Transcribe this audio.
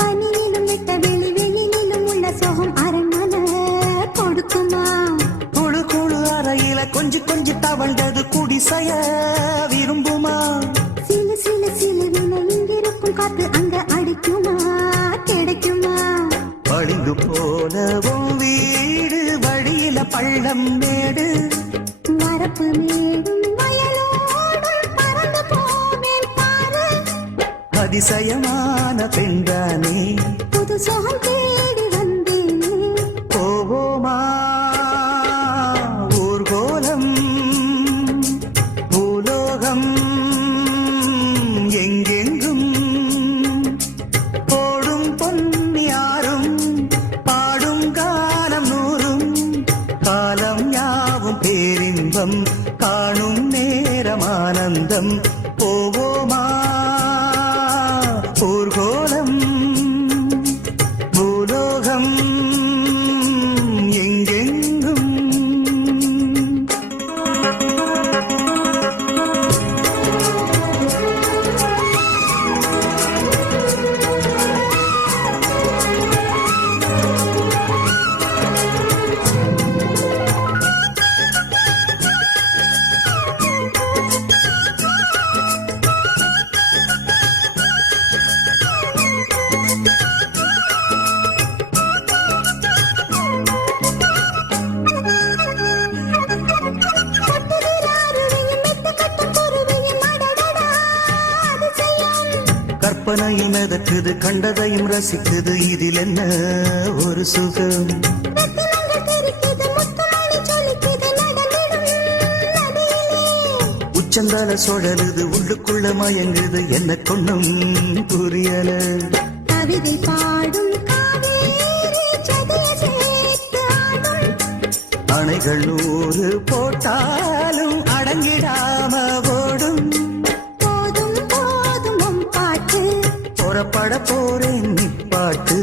பனியிலும் விட்ட வெளி வெளியிலும் உள்ள சோகம் அரண்மனை கொடுக்குமா குழு குழு அறையில கொஞ்சி தவழ்ந்தது குடிசைய விரும்புமா சிலு சிலு சிலுவின இங்கிருக்கும் காத்து அங்க அடிக்குமா கிடைக்குமா பழிந்து போலவும் வீடு வழியில பள்ளம் மேடு வரப்பு மேடும் வயலோடும் பறந்து போவேன் பாரு அதிசயமான பெண்தானே புது சோகம் தேடி வந்தேனே போவோமா ஊர்கோலம் பூலோகம் எங்கெங்கும் போடும் பொன்னியாரும் பாடும் காலம் நூறும் காலம் யாவும் பேரின்பம் காணும் நேரம் ஆனந்தம் போவோமா ஊர்கோலம் பூலோகம் எங்கெங்கும் கற்பனையும் மிதக்குது கண்டதையும் ரசிக்குது இதில் என்ன ஒரு சுகம் உச்சந்தால சுழலுது உள்ளுக்குள்ள மயங்குது என்ன கொண்ணும் புரியல கவிதை பாடும் காவேரி ஜதிய சேர்த்து ஆடும் அணைகள் 100 போட்டாலும் அடங்கிடாம ஓடும் போதும் போதும் உன் பாட்டு புறப்பட போறேன் நிப்பாட்டு